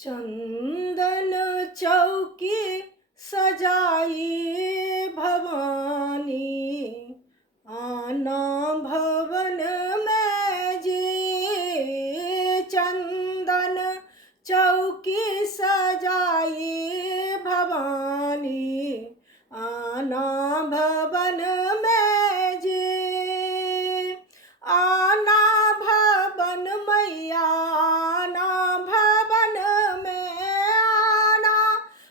चंदन चौकी सजाई भवानी, आना भवन में जी। चंदन चौकी सजाई भवानी, आना भवन में जी। आना भवन मैया, आना भवन में, आना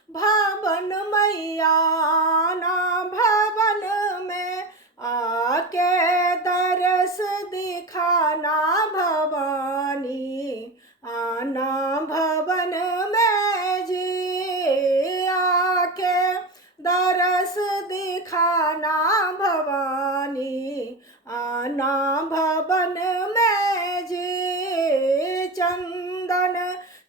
भवन मैया, आना भवन में, आके दरस दिखाना भवानी, आना भवन में जी। आके दरस दिखाना भवानी, आना भवन में जी। चंदन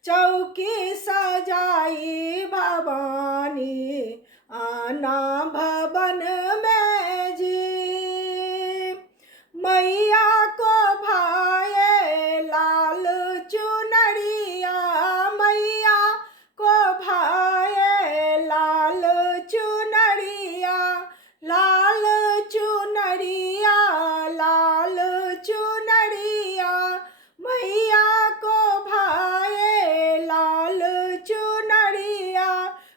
चौकी सजाई भवानी, आना भवन में जी। मैया को भाए लाल चुनरिया, मैया को भाए लाल चुनरिया, लाल चुनरिया, लाल चुनरिया। मैया को भाए लाल चुनरिया,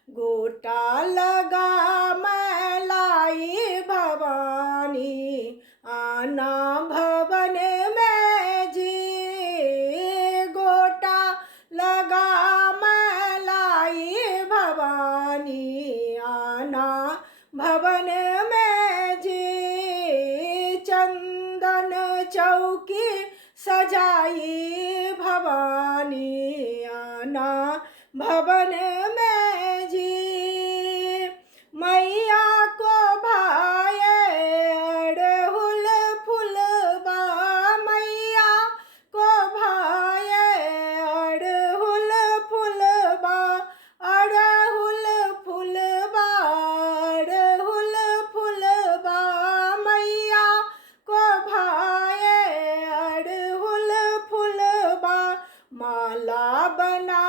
गोटा लगा मैं लाई भवानी, आना भवन में जी। गोटा लगा मैं लाई भवानी, आना भवन में जी। चंदन चौकी सजाई भवानी, आना भवन में जी। मैया को भाए अड़हुल फुलबा, मैया को भाए अड़हुल फुलबा, अड़हुल फुलबा, अड़हुल फुलबा। मैया को भाए अड़हुल फुलबा, माला बना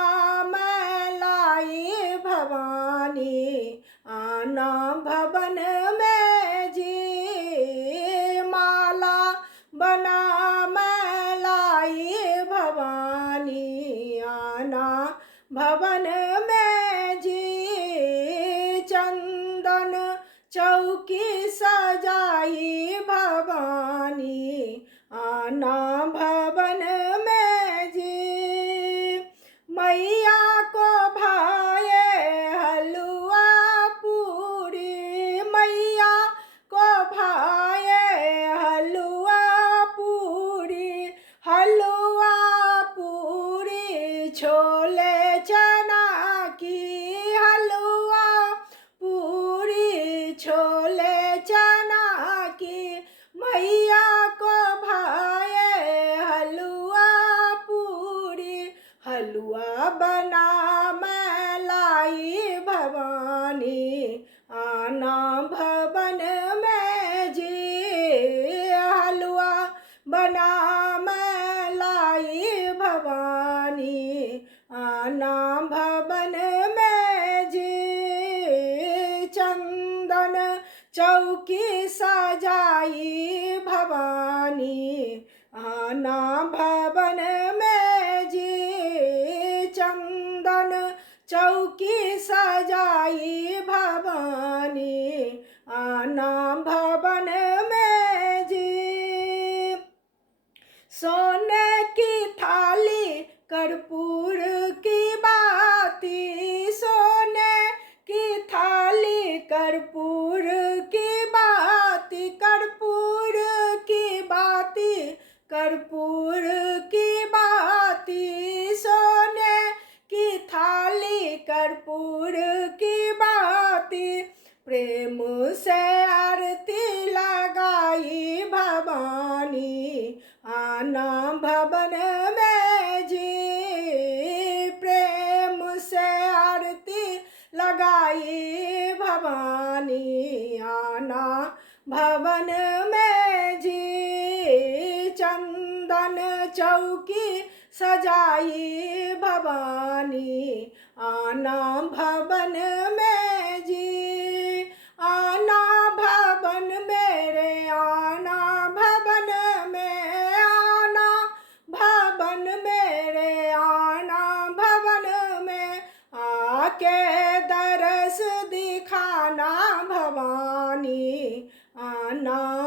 मैं लाई भवानी, आना भवन में जी। माला बना मैं लाई भवानी, आना भवन में जी। चंदन चौकी सजाई भवानी, आना भवन में जी। मैया को भाए हलवा पूरी, मैया को भाए हलवा पूरी, हलवा पूरी। छोले चना की हलवा पूरी, छोले चना की। मैया को भाए हलवा पूरी, हलवा बना मैं लाई भवानी, आना भवन में जी। हलवा बना मैं लाई भवानी, आना भवन में जी। चंदन चौकी सजाई भवानी, आना भवन में जी। चंदन चौकी सजाई भवानी, आना भवन में जी। सोने की थाली कर्पूर की बाती, सोने की थाली कर्पूर की बाती, कर्पूर की बाती, कर्पूर की बाती। सोने की थाली कर्पूर की बाती, प्रेम से आरती लगाई भवानी, आना भवन में जी। प्रेम से आरती लगाई भवानी, आना भवन में जी। चंदन चौकी सजाई भवानी। भवानी आना भवन में जी, आना भवन मेरे आना भवन में, आना भवन मेरे आना भवन में, आके दरस दिखाना भवानी आना